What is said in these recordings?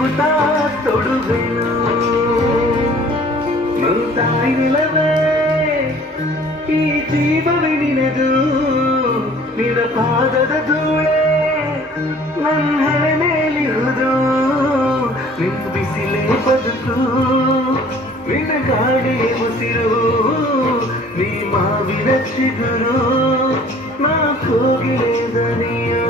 ತಿರುಗುತ್ತಾ ತೊಡುವೆನು ಮುಂತಾಯಿ ನಿಲವೇ ಈ ಜೀವವೇ ನಿನದು ನಿನ ಪಾದದ ಧೂಳೆ ನನ್ನ ಹಣೆ ಮೇಲಿರುವುದು ನಿನ್ನ ಬಿಸಿಲೇ ಬದುಕು ನಿನ್ನ ಗಾಡಿ ಉಸಿರು ನೀ ಮಾವಿನ ಚಿಗುರು ನಾ ಕೋಗಿಲೆ ದನಿಯು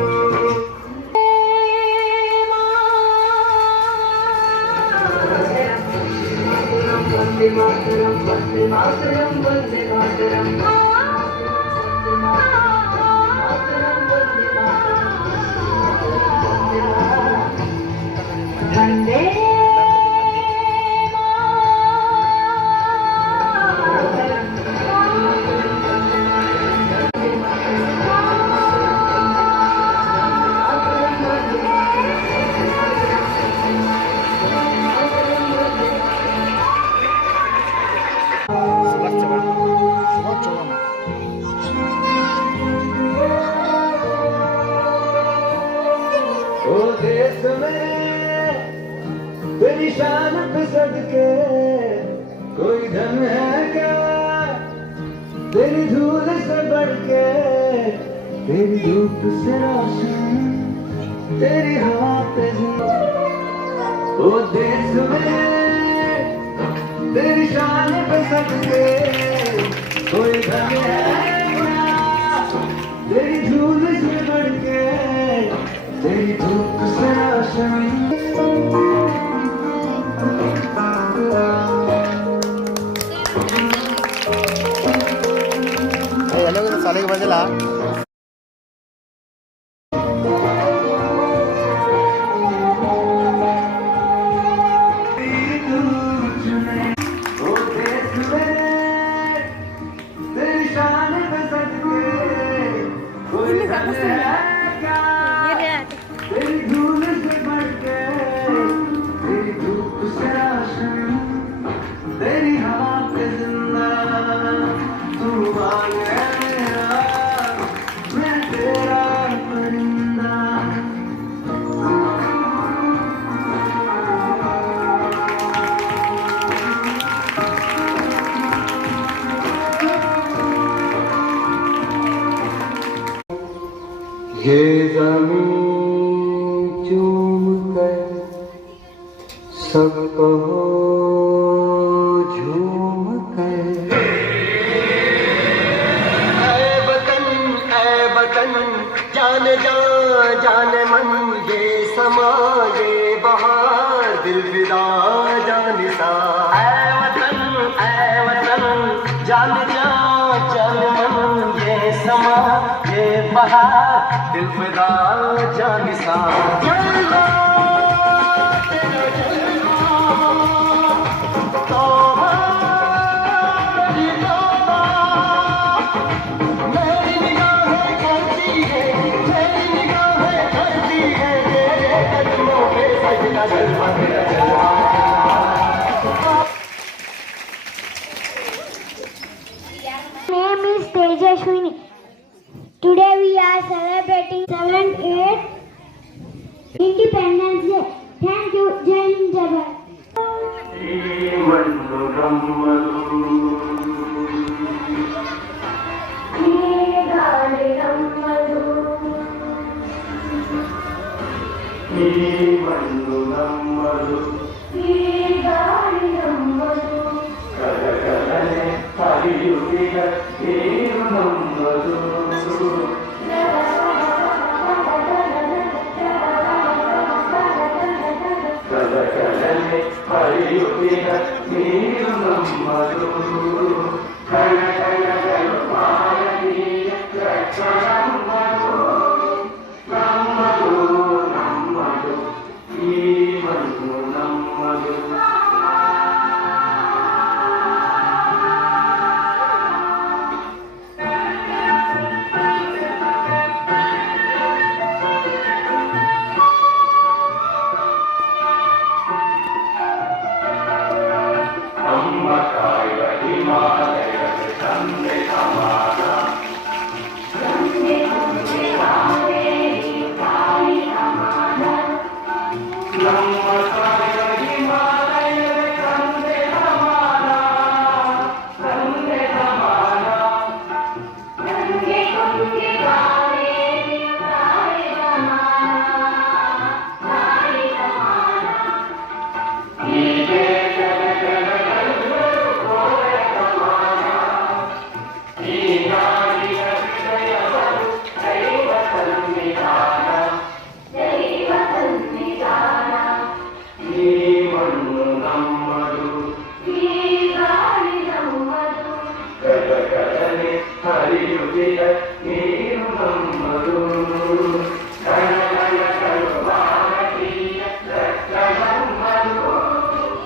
ವಂದೇ ಮಾತರಂ ವಂದೇ ಮಾತರಂ ವಂದೇ ಮಾತರಂ ವಂದೇ देश में तेरी शान पे सदके कोई धन है क्या तेरी धूल से बढ़ के तेरी धूप से रोशन तेरी हवा पे ओ देश में तेरी शान पे सदके कोई धन है क्या तेरी धूल से बढ़ के तेरी धूप से रोशन साले के बजला ये ज़मीन चूम कर सब कहो झूम कर ऐ वतन जान जा जान मन ये समा ये बहार दिल विदा जानिसा ऐ वतन जान जा जान मन ये समा ये बहार दिल फिदा जानिसा जलवा तेरा जलवा तौबा मेरी तौबा मेरी निगाहें करती है मेरी निगाहें करती है तेरे कदमों पे सजदा जलवा तेरा जलवा name is Tejaswini. Today we are celebrating 7/8 Independence Day. Thank you, Jai Hind, Jai Bharat. ಹರಿಯುತ್ತಿಯ ನೀರು ನಮ್ಮದು ಕಣಕಣಗಳು ಭಾರತೀಯ ರಕ್ತ ನಮ್ಮದು ನಮ್ಮದು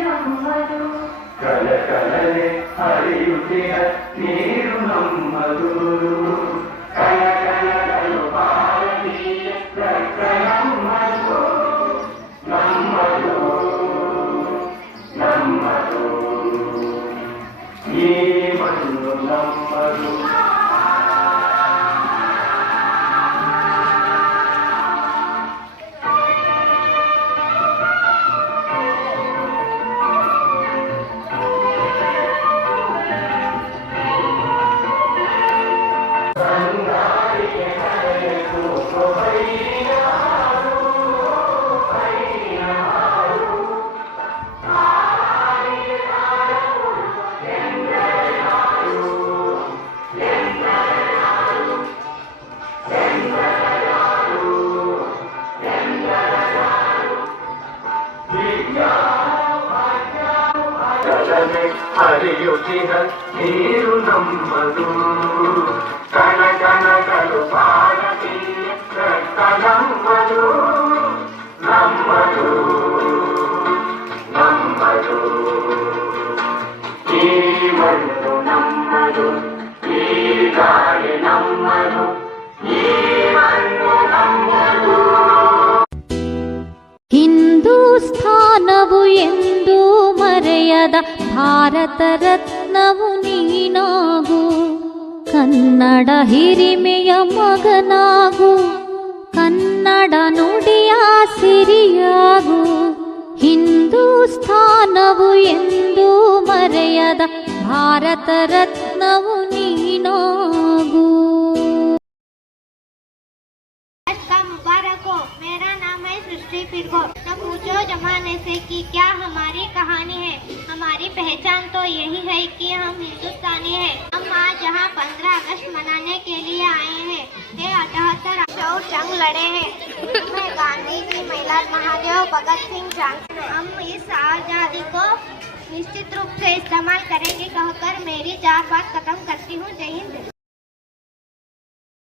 ನಮ್ಮದು ಕಲಕಲನೆ ಹರಿಯುತ್ತಿಯ ನೀರು ನಮ್ಮದು ಕಣಕಣಗಳು ಭಾರತೀಯ ರಕ್ತ ನಮ್ಮದು ನಮ್ಮದು ನಮ್ಮದು ಈ ಮಣ್ಣು ನಮ್ಮದು ಹರಿಯುತ್ತಿಹ ನೀರು ನಮ್ಮದು ಕಣಕಣಗಳು ಭಾರತೀಯ ರಕ್ತ ನಮ್ಮದು ನಮ್ಮದು ನಮ್ಮದು ಈ ಮಣ್ಣು ನಮ್ಮದು ಈ ಗಾಳಿ ನಮ್ಮದು ಈ ಮಣ್ಣು ನಮ್ಮದು ಹಿಂದೂಸ್ಥಾನವು ಎಂದೂ ಮರೆಯದ ಭಾರತ ರತ್ನವು ನೀನಾಗು ಕನ್ನಡ ಹಿರಿಮೆಯ ಮಗನಾಗು ಕನ್ನಡ ನುಡಿಯ ಸಿರಿಯಾಗು ಹಿಂದೂಸ್ಥಾನವು ಎಂದೂ ಮರೆಯದ ಭಾರತ ರತ್ನವು ನೀನಾಗು मुबारक हो। मेरा नाम है सृष्टि फिरको। न पूछो जमाने से कि क्या हमारी कहानी है। हमारी पहचान तो यही है कि हम हिंदुस्तानी हैं। हम आज यहाँ 15 अगस्त मनाने के लिए आए हैं। ये 78 और जंग लड़े हैं। इसमें गांधी जी, महिला महादेव, भगत सिंह, झांसी। हम इस आज़ादी को निश्चित रूप से इस्तेमाल करें।